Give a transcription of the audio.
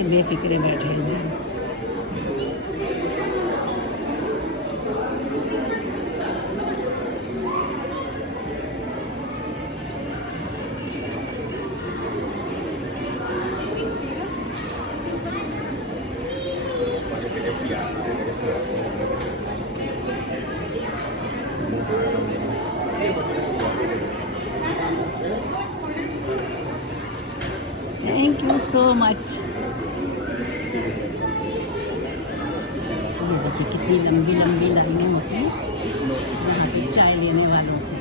इसलिए बेफिक्रे बैठे हैं। Thank you so much. देखिए कितनी लंबी लंबी लाइनें होती हैं चाय लेने वालों की।